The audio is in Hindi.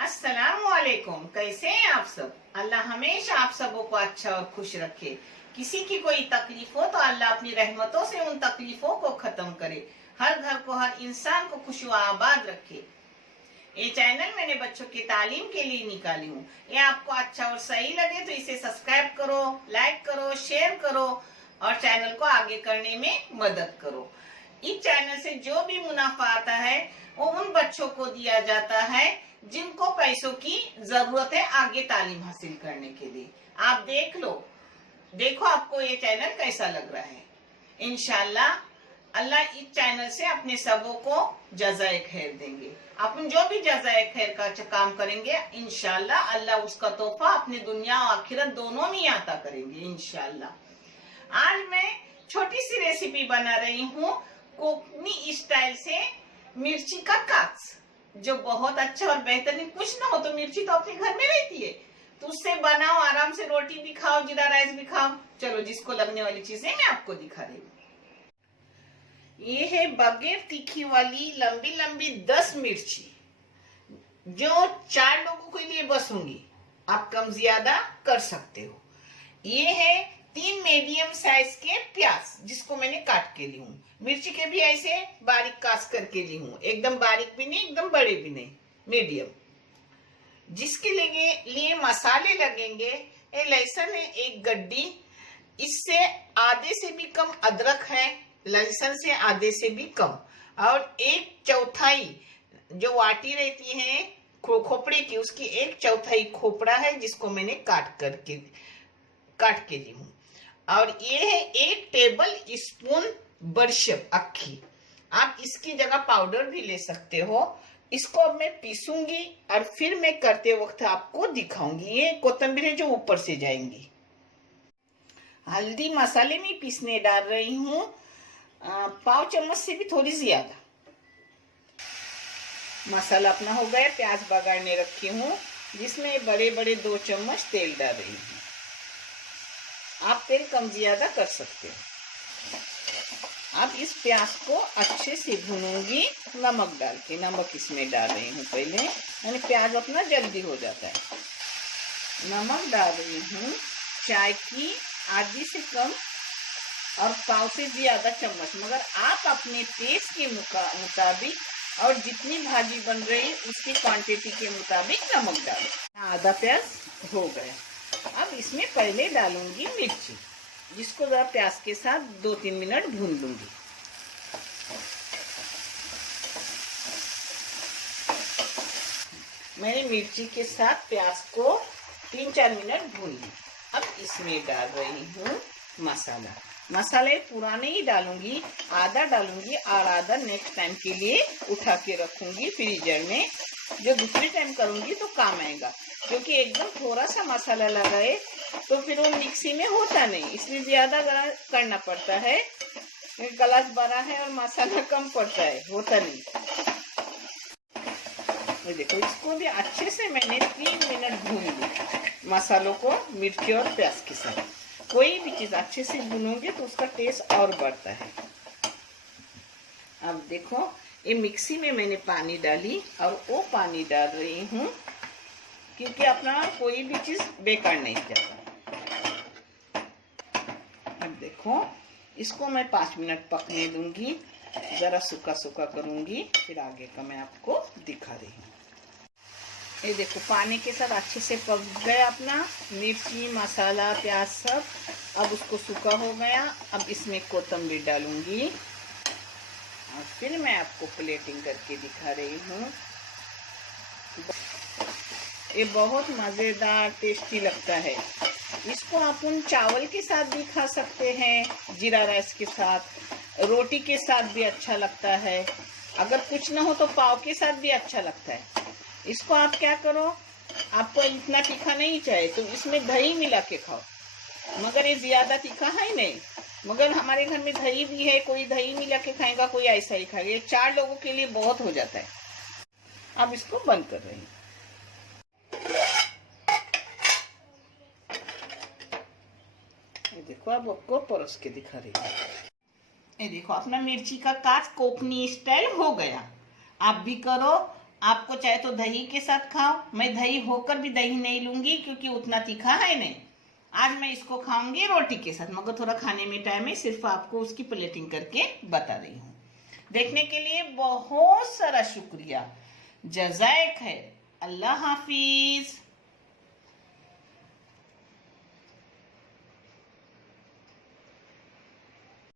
अस्सलामुअलैकुम। कैसे हैं आप सब? अल्लाह हमेशा आप सबों को अच्छा और खुश रखे। किसी की कोई तकलीफ हो तो अल्लाह अपनी रहमतों से उन तकलीफों को खत्म करे। हर घर को, हर इंसान को खुश व आबाद रखे। ये चैनल मैंने बच्चों की तालीम के लिए निकाली हूँ। ये आपको अच्छा और सही लगे तो इसे सब्सक्राइब करो, लाइक करो, शेयर करो और चैनल को आगे करने में मदद करो। इस चैनल से जो भी मुनाफा आता है वो उन बच्चों को दिया जाता है जिनको पैसों की जरूरत है आगे तालीम हासिल करने के लिए। आप देखो आपको ये चैनल कैसा लग रहा है। इंशाल्लाह अल्लाह इस चैनल से अपने सबों को जज़ाए खैर देंगे। अपन जो भी जज़ाए खैर का काम करेंगे इंशाल्लाह अल्लाह उसका तोहफा अपने दुनिया और आखिरत दोनों में आता करेंगे इंशाल्लाह। आज मैं छोटी सी रेसिपी बना रही हूँ कोकनी स्टाइल से मिर्ची का काक्स, जो बहुत अच्छा और बेहतरीन। कुछ ना हो तो मिर्ची तो अपने घर में रहती है, तो उससे बनाओ, आराम से रोटी भी खाओ, जीरा राइस भी खाओ। चलो जिसको लगने वाली चीजें मैं आपको दिखा रही हूँ। ये है बगैर तीखी वाली लंबी लंबी 10 मिर्ची, जो 4 लोगों के लिए बस होंगी। आप कम ज्यादा कर सकते हो। ये है 3 मीडियम साइज के प्याज, जिसको मैंने काट के ली हूँ। मिर्ची के भी ऐसे बारीक काट करके ली हूँ, एकदम बारीक भी नहीं, एकदम बड़े भी नहीं, मीडियम। जिसके लिए मसाले लगेंगे, ये लहसुन है 1 गड्डी, इससे आधे से भी कम अदरक है, लहसुन से आधे से भी कम, और 1/4 जो वाटी रहती है खोपड़े की, उसकी 1/4 खोपड़ा है, जिसको मैंने काट के ली हूँ। और ये है 1 टेबल स्पून बड़शप अक्खी। आप इसकी जगह पाउडर भी ले सकते हो। इसको अब मैं पीसूंगी और फिर मैं करते वक्त आपको दिखाऊंगी। ये कोतंबीर है जो ऊपर से जाएंगी। हल्दी मसाले में पीसने डाल रही हूँ 1/4 चम्मच से भी थोड़ी ज्यादा। मसाला अपना हो गया। प्याज बगाड़ने रखी हूँ, जिसमें बड़े बड़े 2 चम्मच तेल डाल रही हूँ। आप तेल कम ज्यादा कर सकते हो। अब इस प्याज को अच्छे से भूनूंगी नमक डाल के। नमक इसमें डाल रही हूँ पहले, यानी प्याज अपना जल्दी हो जाता है। नमक डाल रही हूँ चाय की आधी से कम और 1/4 से ज्यादा चम्मच, मगर आप अपने टेस्ट के मुताबिक और जितनी भाजी बन रही उसकी क्वांटिटी के मुताबिक नमक डालें। आधा प्याज हो गया। अब इसमें पहले डालूंगी मिर्ची, जिसको जरा प्याज के साथ 2-3 मिनट भून लूंगी। मैंने मिर्ची के साथ प्याज को 3-4 मिनट भून ली। अब इसमें डाल रही हूँ मसाला। मसाले पूरा नहीं डालूंगी, आधा डालूंगी और आधा नेक्स्ट टाइम के लिए उठा के रखूंगी फ्रीजर में, जो दूसरी टाइम करूंगी तो काम आएगा। क्योंकि एकदम थोड़ा सा मसाला लगाए तो फिर वो मिक्सी में होता नहीं, इसलिए ज्यादा करना पड़ता है। गिलास बड़ा है और मसाला कम पड़ता है, होता नहीं। तो देखो इसको भी अच्छे से मैंने 3 मिनट भून लिया, मसालों को मिर्ची और प्याज के साथ। कोई भी चीज अच्छे से भूनोगे तो उसका टेस्ट और बढ़ता है। अब देखो ये मिक्सी में मैंने पानी डाली और वो पानी डाल रही हूँ, क्योंकि अपना कोई भी चीज बेकार नहीं जाता। अब देखो इसको मैं 5 मिनट पकने दूंगी, जरा सूखा सूखा करूंगी, फिर आगे का मैं आपको दिखा रही हूँ। ये देखो पानी के साथ अच्छे से पक गया अपना मिर्ची, मसाला, प्याज सब। अब उसको सूखा हो गया। अब इसमें कोतंबीर डालूंगी और फिर मैं आपको प्लेटिंग करके दिखा रही हूँ। ये बहुत मजेदार टेस्टी लगता है। इसको अपन चावल के साथ भी खा सकते हैं, जीरा राइस के साथ, रोटी के साथ भी अच्छा लगता है। अगर कुछ ना हो तो पाव के साथ भी अच्छा लगता है। इसको आप क्या करो, आपको इतना तीखा नहीं चाहिए तो इसमें दही मिला के खाओ, मगर ये ज्यादा तीखा है नहीं। मगर हमारे घर में दही भी है, कोई दही मिला के खाएगा, कोई ऐसा ही खाएगा। ये 4 लोगों के लिए बहुत हो जाता है। अब इसको बंद कर रही हूँ। देखो अब आपको परोस के दिखा रही हूँ। ये देखो अपना मिर्ची का काट कोकनी स्टाइल हो गया। आप भी करो आपको चाहे तो दही के साथ खाओ, मैं दही होकर भी दही नहीं लूंगी क्योंकि उतना तीखा है नहीं। आज मैं इसको खाऊंगी रोटी के साथ, मगर थोड़ा खाने में टाइम है, सिर्फ आपको उसकी प्लेटिंग करके बता रही हूँ। देखने के लिए बहुत सारा शुक्रिया, जज़ाए खैर, अल्लाह हाफिज।